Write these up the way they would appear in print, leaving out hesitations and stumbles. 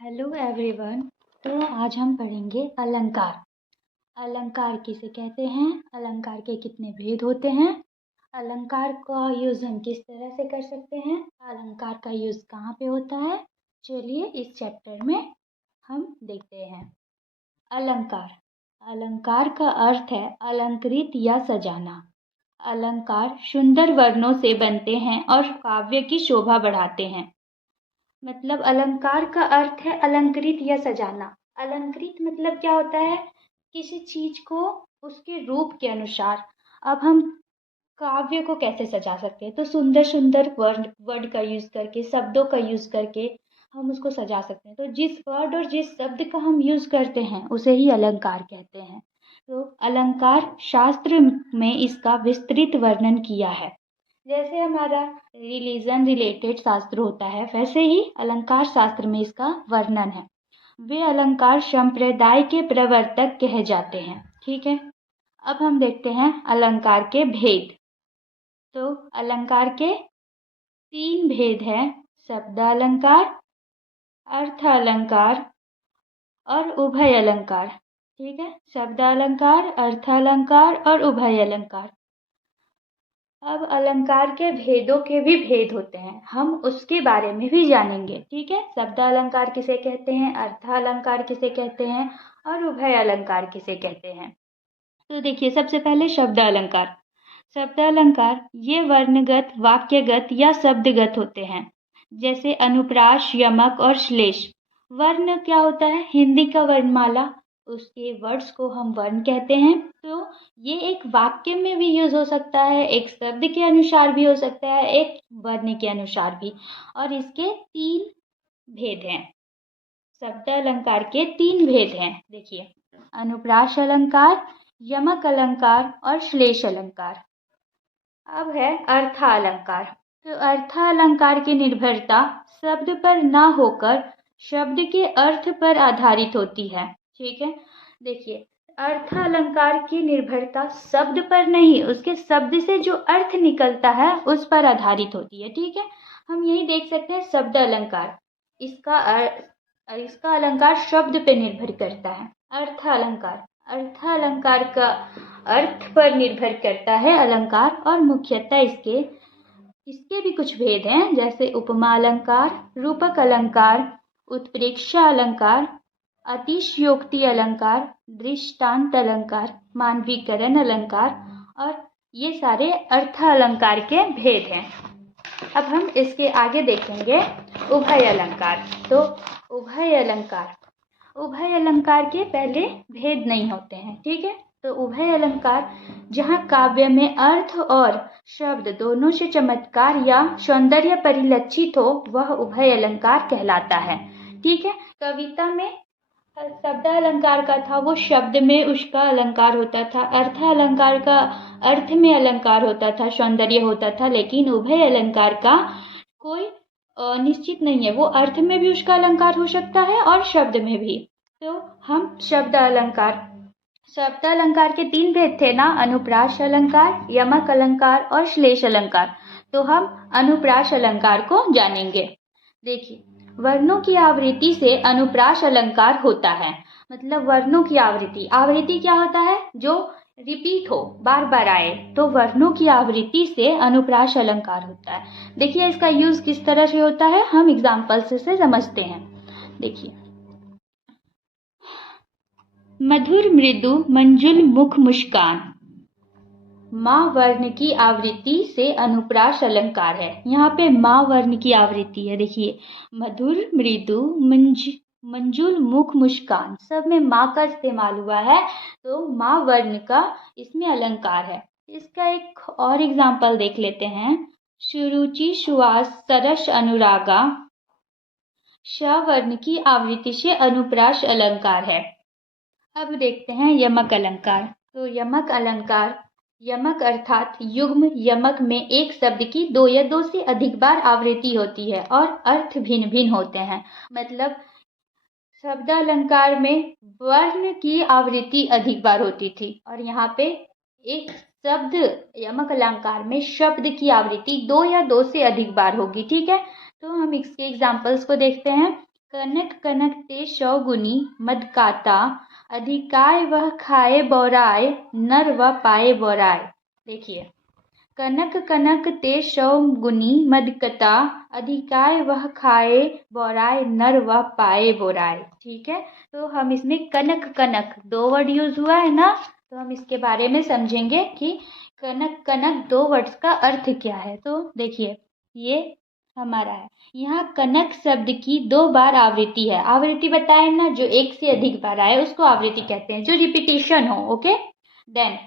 Hello everyone. तो आज हम पढ़ेंगे अलंकार। अलंकार किसे कहते हैं, अलंकार के कितने भेद होते हैं, अलंकार का यूज़ हम किस तरह से कर सकते हैं, अलंकार का यूज़ कहाँ पे होता है। चलिए इस चैप्टर में हम देखते हैं। अलंकार। अलंकार का अर्थ है अलंकृत या सजाना। अलंकार सुंदर वर्णों से बनते हैं और काव्य की शोभा बढ़ाते हैं। मतलब अलंकार का अर्थ है अलंकृत या सजाना। अलंकृत मतलब क्या होता है, किसी चीज को उसके रूप के अनुसार। अब हम काव्य को कैसे सजा सकते हैं, तो सुंदर सुंदर वर्ड का यूज करके, शब्दों का यूज करके हम उसको सजा सकते हैं। तो जिस वर्ड और जिस शब्द का हम यूज करते हैं उसे ही अलंकार कहते हैं। तो अलंकार शास्त्र में इसका विस्तृत वर्णन किया है। जैसे हमारा रिलीजन रिलेटेड शास्त्र होता है, वैसे ही अलंकार शास्त्र में इसका वर्णन है। वे अलंकार संप्रदाय के प्रवर्तक कहे जाते हैं। ठीक है, अब हम देखते हैं अलंकार के भेद। तो अलंकार के 3 भेद हैं, शब्द अलंकार, अर्थ अलंकार और उभय अलंकार। ठीक है, शब्द अलंकार, अर्थ अलंकार और उभय अलंकार। अब अलंकार के भेदों के भी भेद होते हैं, हम उसके बारे में भी जानेंगे। ठीक है, शब्द अलंकार किसे कहते हैं, अर्थ अलंकार किसे कहते हैं और उभय अलंकार किसे कहते हैं। तो देखिए, सबसे पहले शब्द अलंकार। शब्द अलंकार ये वर्णगत, वाक्यगत या शब्दगत होते हैं, जैसे अनुप्रास, यमक और श्लेष। वर्ण क्या होता है, हिंदी का वर्णमाला, उसके वर्ड्स को हम वर्ण कहते हैं। तो ये एक वाक्य में भी यूज हो सकता है, एक शब्द के अनुसार भी हो सकता है, एक वर्ण के अनुसार भी। और इसके 3 भेद हैं। शब्द अलंकार के 3 भेद हैं, देखिए, अनुप्रास अलंकार, यमक अलंकार और श्लेष अलंकार। अब है अर्थालंकार। तो अर्थालंकार की निर्भरता शब्द पर न होकर शब्द के अर्थ पर आधारित होती है। ठीक है, देखिए, अर्थालंकार की निर्भरता शब्द पर नहीं, उसके शब्द से जो अर्थ निकलता है उस पर आधारित होती है। ठीक है, हम यही देख सकते हैं शब्द अलंकार, इसका अलंकार शब्द पे निर्भर करता है। अर्थालंकार, अर्थालंकार का अर्थ पर निर्भर करता है अलंकार, और मुख्यतः इसके भी कुछ भेद हैं, जैसे उपमा अलंकार, रूपक अलंकार, उत्प्रेक्षा अलंकार, अतिशयोक्ति अलंकार, दृष्टांत अलंकार, मानवीकरण अलंकार, और ये सारे अर्थ अलंकार के भेद हैं। अब हम इसके आगे देखेंगे उभय अलंकार। तो उभय अलंकार, उभय अलंकार के पहले भेद नहीं होते हैं। ठीक है, तो उभय अलंकार जहाँ काव्य में अर्थ और शब्द दोनों से चमत्कार या सौंदर्य परिलक्षित हो, वह उभय अलंकार कहलाता है। ठीक है, कविता में शब्द अलंकार का था, वो शब्द में उसका अलंकार होता था, अर्थ अलंकार का अर्थ में अलंकार होता था, सौंदर्य होता था। लेकिन उभय अलंकार का कोई निश्चित नहीं है, वो अर्थ में भी उसका अलंकार हो सकता है और शब्द में भी। तो हम शब्द अलंकार, शब्द अलंकार के 3 भेद थे ना, अनुप्रास अलंकार, यमक अलंकार और श्लेष अलंकार। तो हम अनुप्रास अलंकार को जानेंगे। देखिए, वर्णों की आवृत्ति से अनुप्रास अलंकार होता है। मतलब वर्णों की आवृत्ति, आवृत्ति क्या होता है, जो रिपीट हो, बार बार आए, तो वर्णों की आवृत्ति से अनुप्रास अलंकार होता है। देखिए इसका यूज किस तरह से होता है, हम एग्जाम्पल से समझते हैं। देखिए, मधुर मृदु मंजुल मुख मुस्कान, माँ वर्ण की आवृत्ति से अनुप्रास अलंकार है। यहाँ पे माँ वर्ण की आवृत्ति है। देखिए, मधुर मृदु मंजुल मुख मुस्कान, सब में माँ का इस्तेमाल हुआ है, तो माँ वर्ण का इसमें अलंकार है। इसका एक और एग्जाम्पल देख लेते हैं। सुरुचि सुवास सरस अनुरागा, श वर्ण की आवृत्ति से अनुप्रास अलंकार है। अब देखते हैं यमक अलंकार। तो यमक अलंकार, यमक अर्थात युग्म यमक में एक शब्द की 2 या 2 से अधिक बार आवृत्ति होती है और अर्थ भिन्न भिन्न होते हैं। मतलब शब्द अलंकार में वर्ण की आवृत्ति अधिक बार होती थी, और यहाँ पे एक शब्द यमक अलंकार में शब्द की आवृत्ति 2 या 2 से अधिक बार होगी। ठीक है, तो हम इसके एग्जाम्पल्स को देखते हैं। कनक कनकते 100 गुनी मद काता, अधिकाय वह खाए बौराए, नर व पाए बौराए। देखिए, कनक कनक ते 100 गुनी मदकता, अधिकाय वह खाए बौराए, नर व पाए बौराए। ठीक है, तो हम इसमें कनक कनक 2 वर्ड यूज हुआ है ना, तो हम इसके बारे में समझेंगे कि कनक कनक 2 वर्ड्स का अर्थ क्या है। तो देखिए, ये हमारा है, यहाँ कनक शब्द की 2 बार आवृत्ति है। आवृत्ति बताए ना, जो एक से अधिक बार आए उसको आवृत्ति कहते हैं, जो रिपीटिशन हो। ओके, देन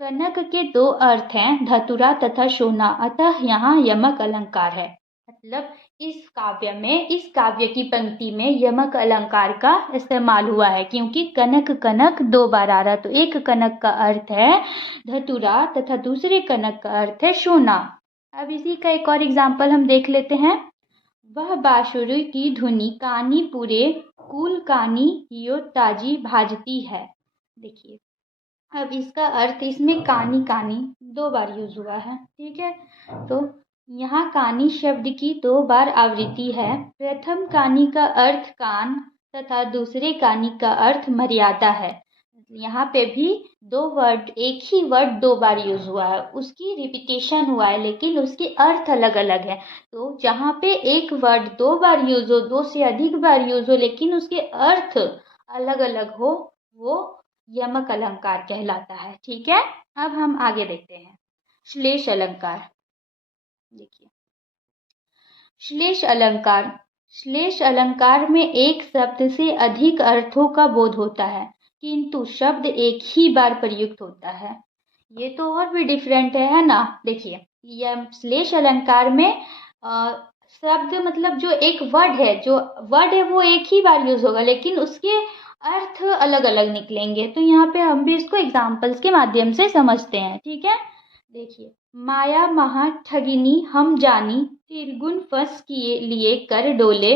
कनक के 2 अर्थ हैं, धतुरा तथा सोना, अतः यहाँ यमक अलंकार है। मतलब इस काव्य में, इस काव्य की पंक्ति में यमक अलंकार का इस्तेमाल हुआ है, क्योंकि कनक कनक 2 बार आ रहा। तो एक कनक का अर्थ है धतुरा तथा दूसरे कनक का अर्थ है सोना। अब इसी का एक और एग्जाम्पल हम देख लेते हैं। वह बांसुरी की धुनी कानी पूरे कुल कानी यो ताजी भाजती है। देखिए, अब इसका अर्थ, इसमें कानी कानी 2 बार यूज हुआ है। ठीक है, तो यहाँ कानी शब्द की 2 बार आवृत्ति है। प्रथम कानी का अर्थ कान तथा दूसरे कानी का अर्थ मर्यादा है। यहाँ पे भी 2 वर्ड, एक ही वर्ड 2 बार यूज हुआ है, उसकी रिपीटेशन हुआ है, लेकिन उसके अर्थ अलग अलग है। तो जहाँ पे एक वर्ड 2 बार यूज हो, 2 से अधिक बार यूज हो, लेकिन उसके अर्थ अलग अलग हो, वो यमक अलंकार कहलाता है। ठीक है, अब हम आगे देखते हैं श्लेष अलंकार। देखिए, श्लेष अलंकार, श्लेष अलंकार में एक शब्द से अधिक अर्थों का बोध होता है, किंतु शब्द एक ही बार प्रयुक्त होता है। ये तो और भी डिफरेंट है ना। देखिए, यह श्लेष अलंकार में शब्द मतलब जो एक वर्ड है, जो वर्ड है वो एक ही बार यूज होगा, लेकिन उसके अर्थ अलग अलग निकलेंगे। तो यहाँ पे हम भी इसको एग्जाम्पल्स के माध्यम से समझते हैं। ठीक है, देखिए, माया महा ठगिनी हम जानी, तिरगुन फंस किए लिए कर डोले,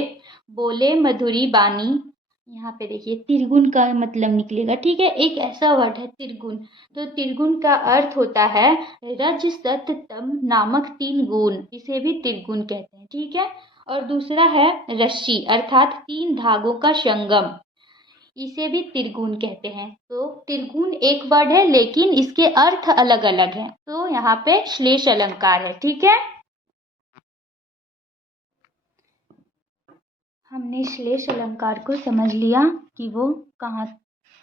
बोले मधुरी बानी। यहाँ पे देखिए, तिरगुन का मतलब निकलेगा। ठीक है, एक ऐसा वर्ड है तिरगुन, तो तिरगुन का अर्थ होता है रज सत तम नामक 3 गुण, इसे भी तिरगुन कहते हैं। ठीक है, और दूसरा है रस्सी, अर्थात 3 धागों का संगम, इसे भी तिरगुन कहते हैं। तो तिरगुन एक वर्ड है, लेकिन इसके अर्थ अलग अलग हैं। तो यहाँ पे श्लेष अलंकार है। ठीक है, हमने श्लेष अलंकार को समझ लिया कि वो कहाँ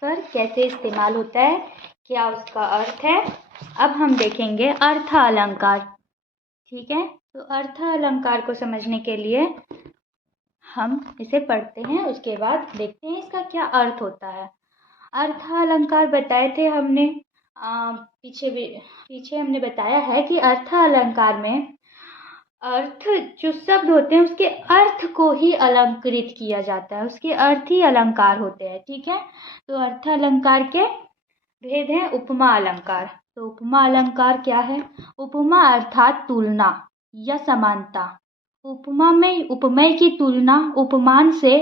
पर कैसे इस्तेमाल होता है, क्या उसका अर्थ है। अब हम देखेंगे अर्थ अलंकार। ठीक है, तो अर्थ अलंकार को समझने के लिए हम इसे पढ़ते हैं, उसके बाद देखते हैं इसका क्या अर्थ होता है। अर्थ अलंकार बताए थे हमने, पीछे हमने बताया है कि अर्थ अलंकार में अर्थ, जो शब्द होते हैं उसके अर्थ को ही अलंकृत किया जाता है, उसके अर्थ ही अलंकार होते हैं। ठीक है, तो अर्थ अलंकार के भेद हैं उपमा अलंकार। तो उपमा अलंकार क्या है? उपमा अर्थात तुलना या समानता। उपमा में उपमेय की तुलना उपमान से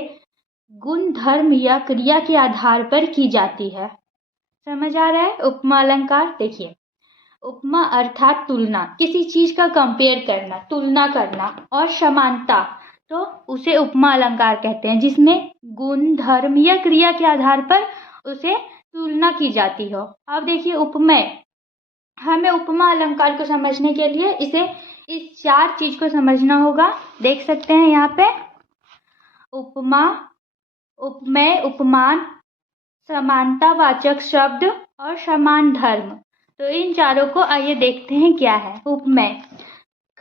गुण, धर्म या क्रिया के आधार पर की जाती है। समझ आ रहा है उपमा अलंकार? देखिए, उपमा अर्थात तुलना, किसी चीज का कंपेयर करना, तुलना करना, और समानता, तो उसे उपमा अलंकार कहते हैं, जिसमें गुण, धर्म या क्रिया के आधार पर उसे तुलना की जाती हो। अब देखिए उपमेय, हमें उपमा अलंकार को समझने के लिए इस 4 चीज को समझना होगा। देख सकते हैं यहाँ पे, उपमा, उपमेय, उपमान, समानतावाचक शब्द और समान धर्म। तो इन चारों को आइए देखते हैं क्या है। उपमेय,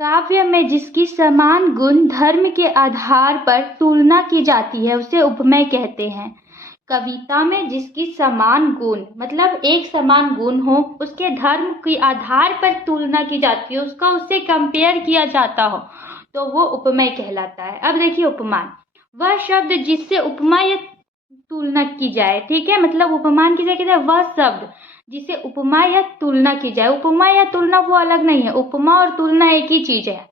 काव्य में जिसकी समान गुण, धर्म के आधार पर तुलना की जाती है उसे उपमेय कहते हैं। कविता में जिसकी समान गुण, मतलब एक समान गुण हो, उसके धर्म के आधार पर तुलना की जाती है, उसका उससे कंपेयर किया जाता हो, तो वो उपमेय कहलाता है। अब देखिए उपमान, वह शब्द जिससे उपमा या तुलना की जाए। ठीक है, मतलब उपमान की जाए वह शब्द जिसे उपमा या तुलना की जाए। उपमा या तुलना वो अलग नहीं है, उपमा और तुलना एक ही चीज है।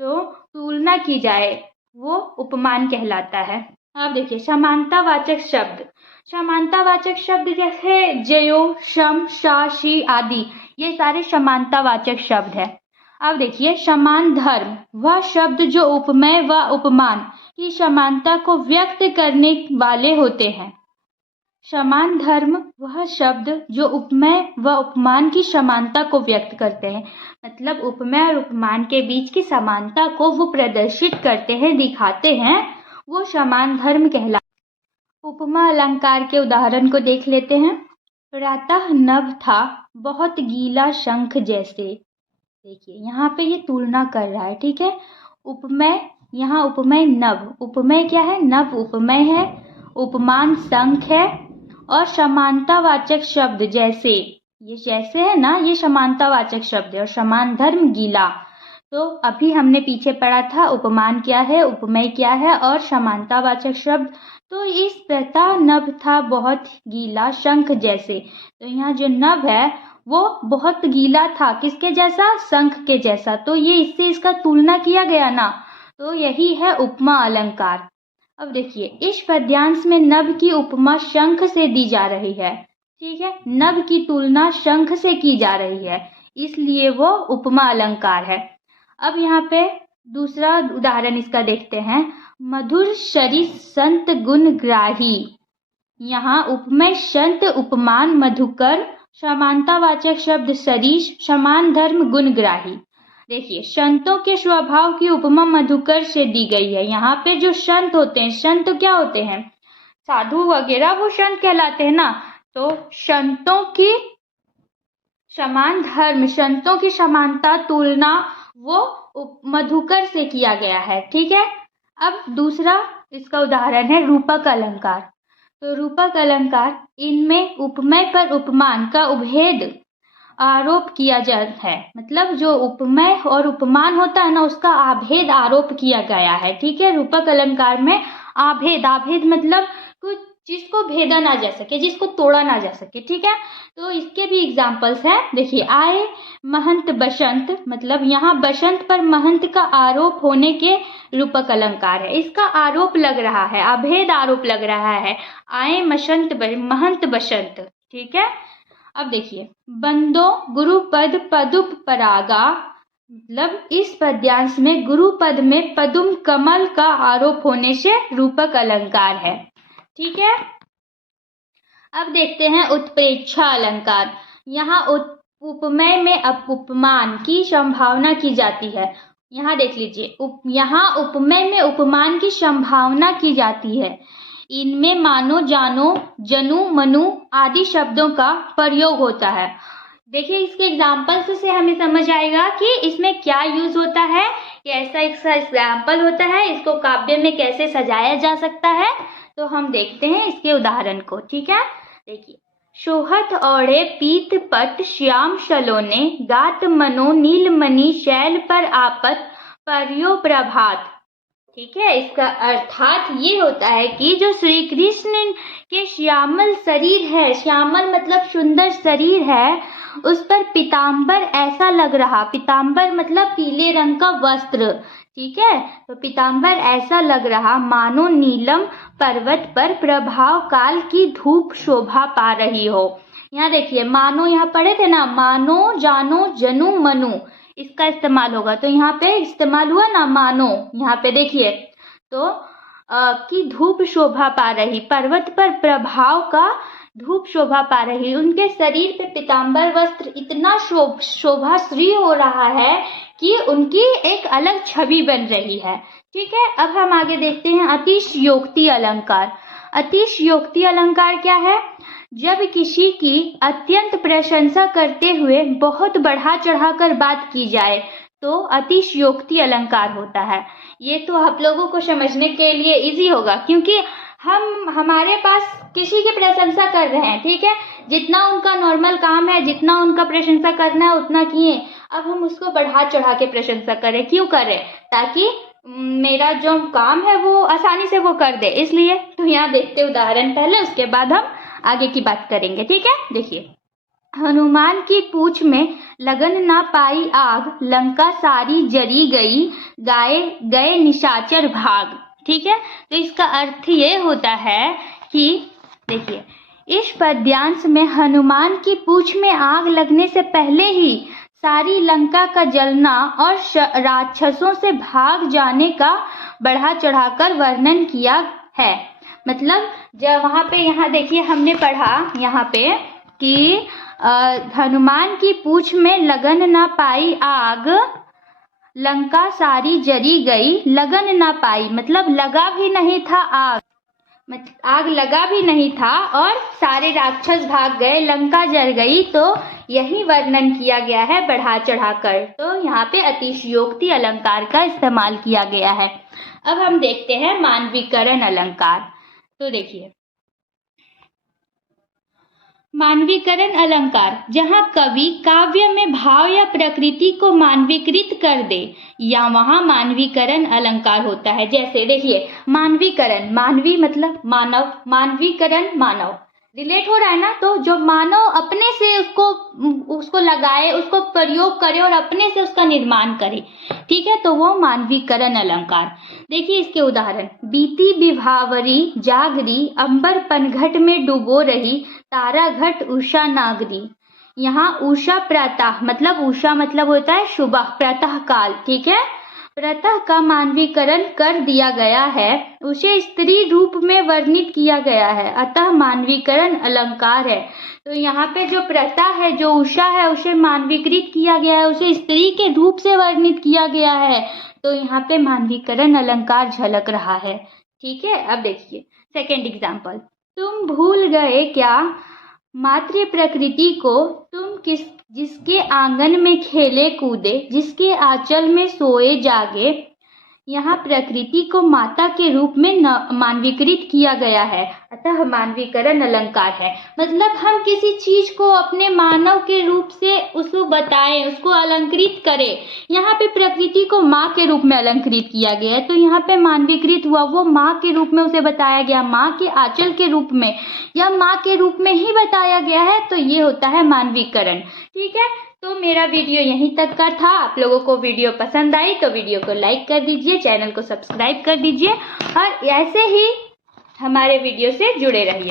तो तुलना की जाए वो उपमान कहलाता है। अब देखिए समानतावाचक शब्द, समानतावाचक शब्द जैसे जयो, शम, शा, शी आदि, ये सारे समानतावाचक शब्द है। अब देखिए, समान धर्म वह शब्द जो उपमेय व उपमान की समानता को व्यक्त करने वाले होते हैं। समान धर्म वह शब्द जो उपमेय व उपमान की समानता को व्यक्त करते हैं, मतलब उपमेय और उपमान के बीच की समानता को वो प्रदर्शित करते हैं, दिखाते हैं, वो समान धर्म कहला। उपमा अलंकार के उदाहरण को देख लेते हैं। प्रातः नभ था बहुत गीला शंख जैसे। देखिए यहाँ पे ये तुलना कर रहा है, ठीक है। उपमेय, यहाँ उपमेय नभ, उपमेय क्या है, नभ उपमेय है, उपमान शंख है, और समानतावाचक शब्द जैसे, ये जैसे है ना, ये समानतावाचक शब्द है, और समान धर्म गीला। तो अभी हमने पीछे पढ़ा था उपमान क्या है, उपमेय क्या है, और समानतावाचक शब्द। तो इस प्रकार नभ था बहुत गीला शंख जैसे, तो यहाँ जो नभ है वो बहुत गीला था, किसके जैसा, शंख के जैसा। तो ये इससे इसका तुलना किया गया ना, तो यही है उपमा अलंकार। अब देखिए, इस पद्यांश में नभ की उपमा शंख से दी जा रही है, ठीक है। नभ की तुलना शंख से की जा रही है, इसलिए वो उपमा अलंकार है। अब यहाँ पे दूसरा उदाहरण इसका देखते हैं। मधुर सरिस संत गुण ग्राही। यहाँ उपमेय संत, उपमान मधुकर, समानतावाचक शब्द सरिस, समान धर्म गुणग्राही। देखिए, संतों के स्वभाव की उपमा मधुकर से दी गई है। यहाँ पे जो संत होते हैं, संत क्या होते हैं, साधु वगैरह, वो संत कहलाते हैं ना। तो संतों की समान धर्म, संतों की समानता, तुलना वो मधुकर से किया गया है, ठीक है। अब दूसरा इसका उदाहरण है रूपक अलंकार। तो रूपक अलंकार, इनमें उपमेय पर उपमान का उभेद आरोप किया जाता है, मतलब जो उपमेय और उपमान होता है ना, उसका आभेद आरोप किया गया है, ठीक है। रूपक अलंकार में आभेद, आभेद मतलब कुछ जिसको भेदा ना जा सके, जिसको तोड़ा ना जा सके, ठीक है। तो इसके भी एग्जाम्पल्स हैं। देखिए, आए महंत बसंत, मतलब यहाँ बसंत पर महंत का आरोप होने के रूपक अलंकार है, इसका आरोप लग रहा है, अभेद आरोप लग रहा है, आए महंत बसंत, ठीक है। अब देखिए, बंदो गुरुपद पदुप परागा, मतलब इस पद्यांश में गुरुपद में पदुम कमल का आरोप होने से रूपक अलंकार है, ठीक है। अब देखते हैं उत्प्रेक्षा अलंकार। यहाँ उपमेय में उपमान की संभावना की जाती है। यहाँ देख लीजिए, यहाँ उपमेय में उपमान की संभावना की जाती है। इनमें मानो, जानो, जनु, मनु आदि शब्दों का प्रयोग होता है। देखिए, इसके एग्जाम्पल से हमें समझ आएगा कि इसमें क्या यूज होता है, कैसा इसका एग्जाम्पल होता है, इसको काव्य में कैसे सजाया जा सकता है। तो हम देखते हैं इसके उदाहरण को, ठीक है। देखिए, शोहत ओढ़े पीत पट श्याम सलोने, गात मनो नीलमणि शैल पर आपत पर्यो प्रभात, ठीक है। इसका अर्थात ये होता है कि जो श्री कृष्ण के श्यामल शरीर है, श्यामल मतलब सुंदर शरीर है, उस पर पीताम्बर ऐसा लग रहा, पीताम्बर मतलब पीले रंग का वस्त्र, ठीक है। तो पीताम्बर ऐसा लग रहा मानो नीलम पर्वत पर प्रभाव काल की धूप शोभा पा रही हो। यहाँ देखिए, मानो यहाँ पढ़े थे ना, मानो, जानो, जनु, मनु, इसका इस्तेमाल होगा। तो यहाँ पे इस्तेमाल हुआ ना मानो, यहाँ पे देखिए, तो की धूप शोभा पा रही, पर्वत पर प्रभाव का धूप शोभा पा रही, उनके शरीर पे पीताम्बर वस्त्र इतना शोभाश्री हो रहा है कि उनकी एक अलग छवि बन रही है, ठीक है। अब हम आगे देखते हैं अतिशयोक्ति अलंकार। अतिशयोक्ति अलंकार क्या है, जब किसी की अत्यंत प्रशंसा करते हुए बहुत बढ़ा चढ़ाकर बात की जाए तो अतिशयोक्ति अलंकार होता है। ये तो आप लोगों को समझने के लिए इजी होगा, क्योंकि हमारे पास किसी की प्रशंसा कर रहे हैं, ठीक है। जितना उनका नॉर्मल काम है, जितना उनका प्रशंसा करना है उतना किए, अब हम उसको बढ़ा चढ़ा के प्रशंसा करें, क्यों करें, ताकि मेरा जो काम है वो आसानी से वो कर दे, इसलिए। तो यहाँ देखते उदाहरण पहले, उसके बाद हम आगे की बात करेंगे, ठीक है। देखिए, हनुमान की पूंछ में लगन ना पाई आग, लंका सारी जरी गई, गाए गए निशाचर भाग, ठीक है। तो इसका अर्थ ये होता है कि देखिए, इस पद्यांश में हनुमान की पूंछ में आग लगने से पहले ही सारी लंका का जलना और राक्षसों से भाग जाने का बढ़ा चढ़ाकर वर्णन किया है। मतलब जब वहाँ पे, यहाँ देखिए हमने पढ़ा यहाँ पे कि हनुमान की पूंछ में लगन ना पाई आग, लंका सारी जरी गई। लगन ना पाई मतलब लगा भी नहीं था आग, आग लगा भी नहीं था और सारे राक्षस भाग गए, लंका जल गई। तो यही वर्णन किया गया है बढ़ा चढ़ाकर। तो यहाँ पे अतिशयोक्ति अलंकार का इस्तेमाल किया गया है। अब हम देखते हैं मानवीकरण अलंकार। तो देखिए, मानवीकरण अलंकार, जहाँ कवि काव्य में भाव या प्रकृति को मानवीकृत कर दे, या वहाँ मानवीकरण अलंकार होता है। जैसे देखिए, मानवीकरण, मानवी मतलब मानव, मानवीकरण मानव, रिलेट हो रहा है ना। तो जो मानव अपने से उसको लगाए, उसको प्रयोग करे और अपने से उसका निर्माण करे, ठीक है, तो वो मानवीकरण अलंकार। देखिए इसके उदाहरण, बीती विभावरी जागरी, अंबर पनघट में डूबो रही, तारा घट उषा नागरी। यहाँ उषा प्रातः मतलब होता है सुबह, प्रातः काल, ठीक है। प्रातः का मानवीकरण कर दिया गया है, उसे स्त्री रूप में वर्णित किया गया है, अतः मानवीकरण अलंकार है। तो यहाँ पे जो प्रातः है, जो उषा है, उसे मानवीकृत किया गया है, उसे स्त्री के रूप से वर्णित किया गया है। तो यहाँ पे मानवीकरण अलंकार झलक रहा है, ठीक है। अब देखिए सेकेंड एग्जाम्पल, तुम भूल गए क्या मातृ प्रकृति को, तुम जिसके आंगन में खेले कूदे, जिसके आंचल में सोए जागे। यहाँ प्रकृति को माता के रूप में मानवीकृत किया गया है, अतः मानवीकरण अलंकार है। मतलब हम किसी चीज को अपने मानव के रूप से उसको बताएं, उसको अलंकृत करें। यहाँ पे प्रकृति को माँ के रूप में अलंकृत किया गया है, तो यहाँ पे मानवीकृत हुआ, वो माँ के रूप में उसे बताया गया, माँ के आंचल के रूप में या माँ के रूप में ही बताया गया है। तो ये होता है मानवीकरण, ठीक है। तो मेरा वीडियो यहीं तक का था। आप लोगों को वीडियो पसंद आई तो वीडियो को लाइक कर दीजिए, चैनल को सब्सक्राइब कर दीजिए और ऐसे ही हमारे वीडियो से जुड़े रहिए।